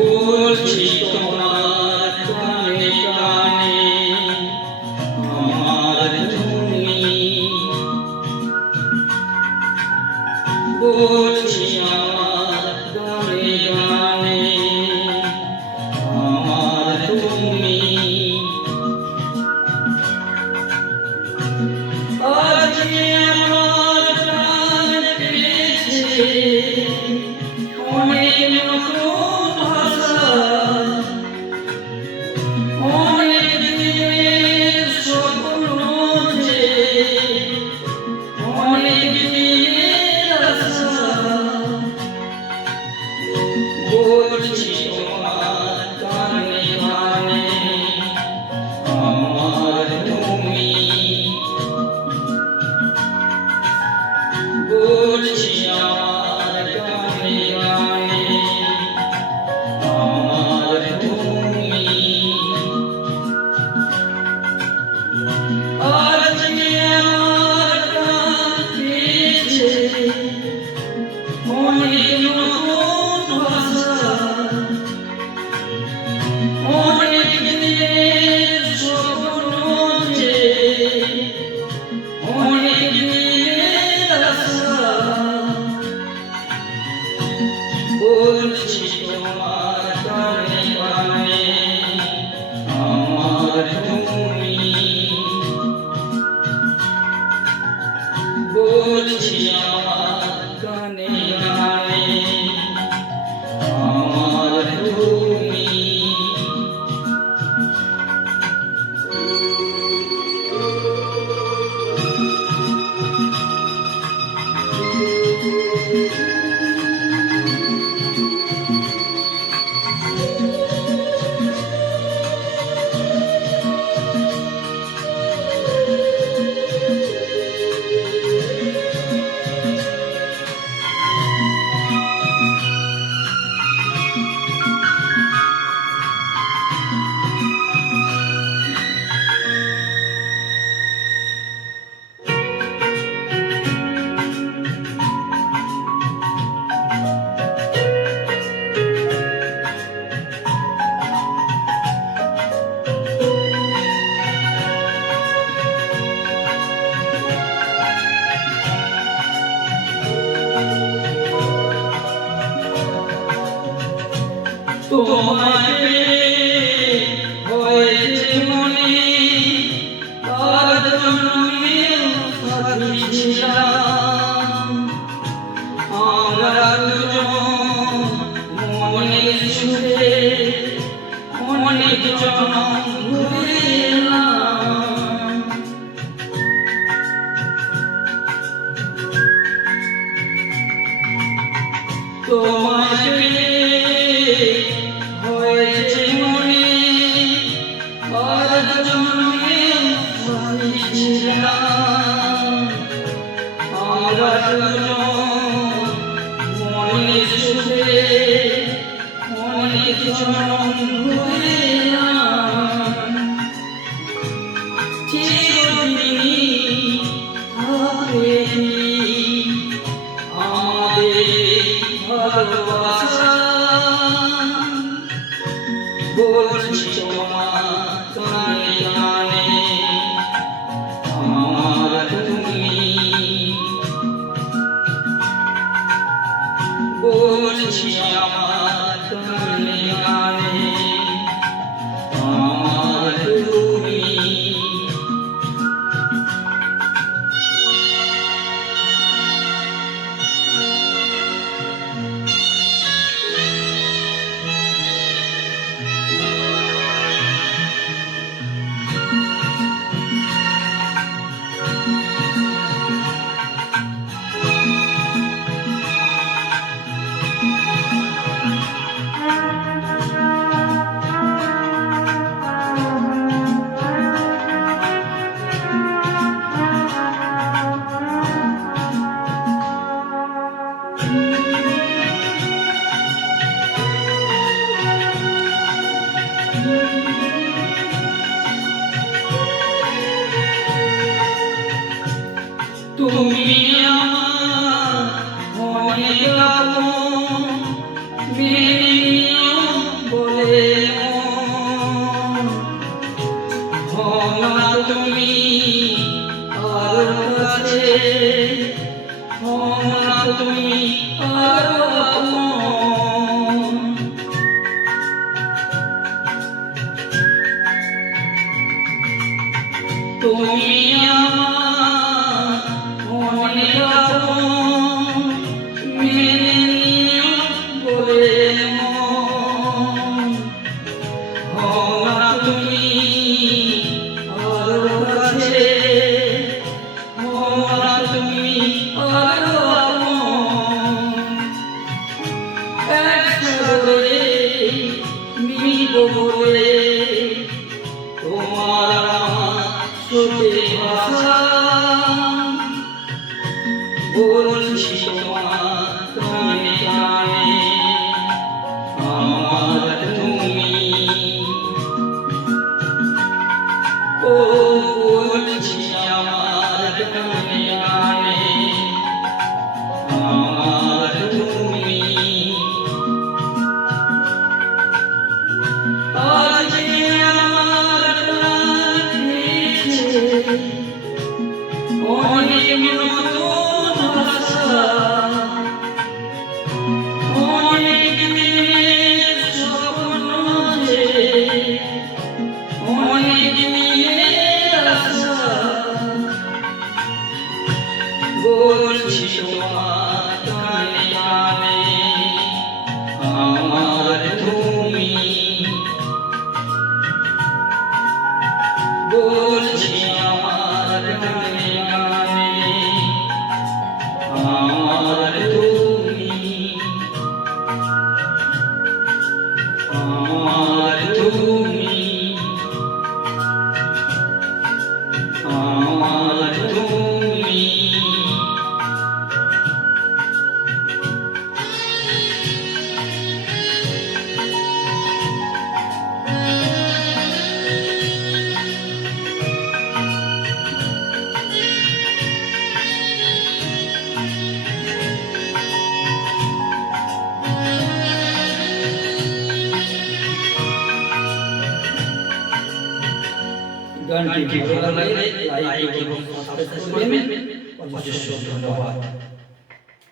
বলছি তোমার কানে কানে আমার তুমি, বলছি আমার গানে গানে আমার তুমি। আজ আমার প্রাণ পেয়েছে অনেক নতুন ভাষা, অনেক দিনের স্বপ্ন যে অনেক দিনের আশা। বলছি তোমার কানে কানে আমার তুমি, বলছি আমার গানে গানে আমার তুমি। আজ আমার প্রাণ পেয়েছে অনেক নতুন ভাষা, অনেক দিনের স্বপ্ন যে অনেক দিনের আশা। বলছি তোমার কানে কানে আমার তুমি, বলছি আমার কানে কানে আমার তুমি। তোমাকে হয়েছে মনে আর জন্মেও সাথী ছিলাম আমরা দুজন, মনের সুরে অনেক জনম ঘুরে এলাম। তোমাকে হয়েছে মনে আর জন্মেও সাথী ছিলাম আমরা দুজন, মনের সুরে অনেক জনম ঘুরে এলাম। চিরদিনই থাকবে আমাদের ভালোবাসা। বলছি তোমার কানে কানে আমার তুমি, বলছি আমার কানে কানে আমার তুমি। তুমি আমার অনেক আপন, মেনে নিও বলে তোমার সুরে ভাষা বলছি তোমার গানে গানে আমার তুমি ও বলছি আমার গানে গানে আমার তুমি আজ আমার কাছে অনেক নতুন ভাষা অনেক দিনের স্বপ্ন যে অনেক দিনের আশা বলছি তোমার গানে গানে আমার তুমি বলছি আমার গানে গানে আমার তুমি আমার তুমি আমার তুমি গানটি ভালো লাগলে লাইক এবং সাবস্ক্রাইব করবেন। অজস্র ধন্যবাদ।